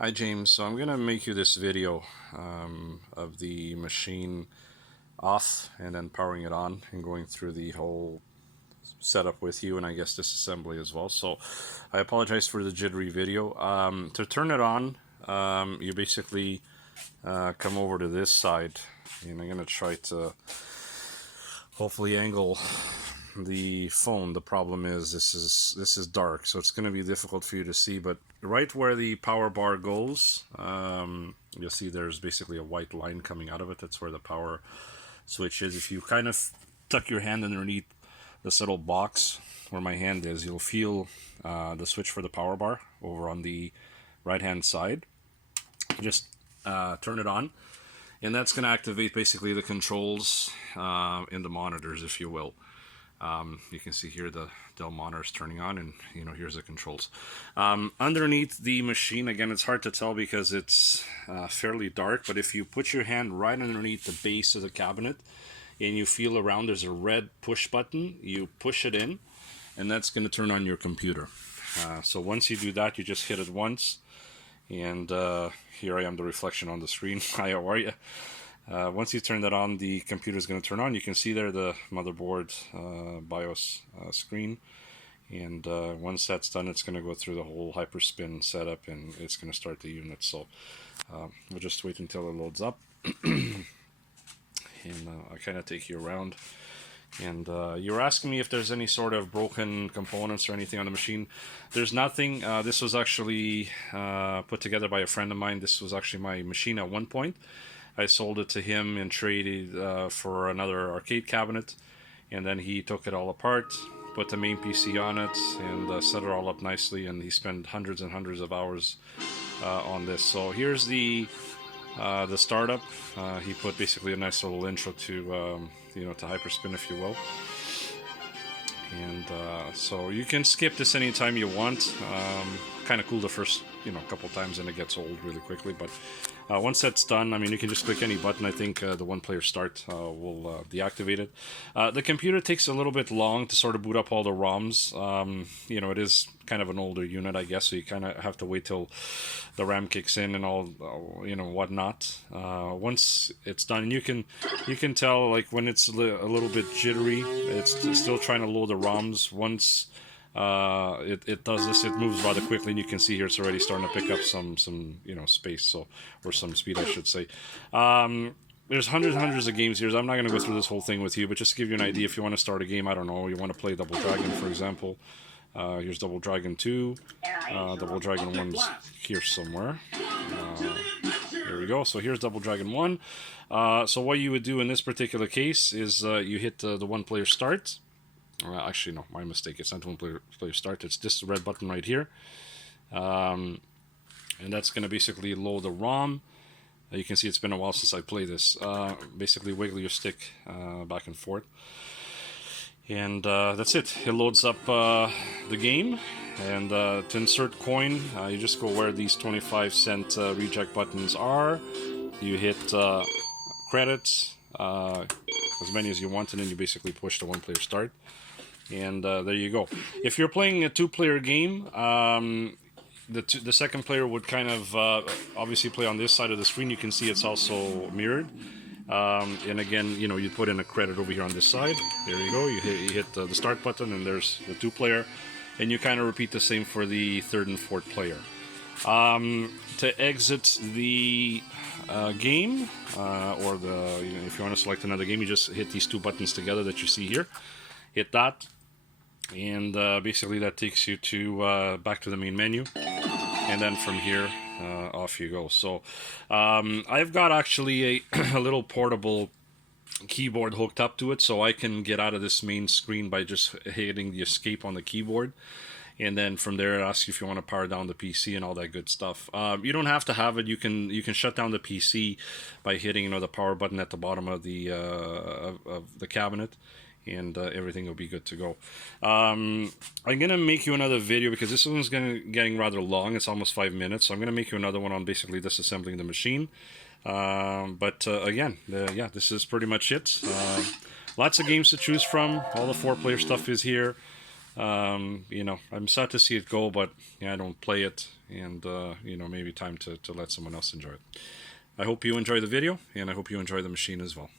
Hi James, so I'm gonna make you this video of the machine off and then powering it on and going through the whole setup with you and I guess disassembly as well. So I apologize for the jittery video. To turn it on, you basically come over to this side and I'm gonna try to hopefully angle the phone. The problem is this is dark, so it's going to be difficult for you to see, but right where the power bar goes, you'll see there's basically a white line coming out of it. That's where the power switch is. If you kind of tuck your hand underneath this little box where my hand is, you'll feel the switch for the power bar over on the right hand side. Just turn it on, and that's going to activate basically the controls in the monitors, if you will. You can see here the Dell monitor is turning on, and here's the controls. Underneath the machine, again, it's hard to tell because it's fairly dark, but if you put your hand right underneath the base of the cabinet and you feel around, there's a red push button. You push it in, and that's going to turn on your computer. So once you do that, you just hit it once, and here I am, the reflection on the screen. Hi, how are you? Once you turn that on, the computer is going to turn on. You can see there the motherboard BIOS screen. And once that's done, it's going to go through the whole Hyperspin setup and it's going to start the unit. So we'll just wait until it loads up. And I kind of take you around. And you were asking me if there's any sort of broken components or anything on the machine. There's nothing. This was actually put together by a friend of mine. This was actually my machine at one point. I sold it to him and traded for another arcade cabinet, and then he took it all apart, put the main PC on it, and set it all up nicely, and he spent hundreds and hundreds of hours on this. So here's the startup. He put basically a nice little intro to to Hyperspin, if you will. And so you can skip this anytime you want. Kind of cool the first couple times, and it gets old really quickly, but once that's done, I mean, you can just click any button. I think the one player start will deactivate it. The computer takes a little bit long to sort of boot up all the ROMs. It is kind of an older unit, I guess, so you kind of have to wait till the RAM kicks in and all, whatnot. Once it's done, you can tell, like, when it's a little bit jittery, it's still trying to load the ROMs. Once it does this, it moves rather quickly, and you can see here it's already starting to pick up some space, or some speed, I should say. There's hundreds and hundreds of games here. I'm not going to go through this whole thing with you, but just to give you an idea, if you want to start a game, I don't know, you want to play Double Dragon, for example. Here's Double Dragon 2. Double Dragon 1's here somewhere. There we go. So here's Double Dragon 1. So what you would do in this particular case is you hit the one-player start. Actually, no, my mistake. It's not one-player start. It's this red button right here. And that's going to basically load the ROM. You can see it's been a while since I played this. Basically, wiggle your stick back and forth. And that's it. It loads up the game. And to insert coin, you just go where these 25-cent reject buttons are. You hit credits, as many as you want, and then you basically push the one-player start. And there you go. If you're playing a two-player game, the second player would kind of obviously play on this side of the screen. You can see it's also mirrored. And again, you put in a credit over here on this side. There you go. You hit the start button, and there's the two-player. And you kind of repeat the same for the third and fourth player. To exit the game, or if you want to select another game, you just hit these two buttons together that you see here. Hit that. And basically that takes you to back to the main menu, and then from here off you go. So I've got actually a little portable keyboard hooked up to it, so I can get out of this main screen by just hitting the escape on the keyboard, and then from there it asks you if you want to power down the PC and all that good stuff. You don't have to have it. You can shut down the PC by hitting the power button at the bottom of the cabinet, and everything will be good to go. I'm gonna make you another video because this one's getting rather long. It's almost 5 minutes, so I'm gonna make you another one on basically disassembling the machine. But again, this is pretty much it. Lots of games to choose from. All the 4-player stuff is here. I'm sad to see it go, but I don't play it. and you know, maybe time to let someone else enjoy it. I hope you enjoy the video, and I hope you enjoy the machine as well.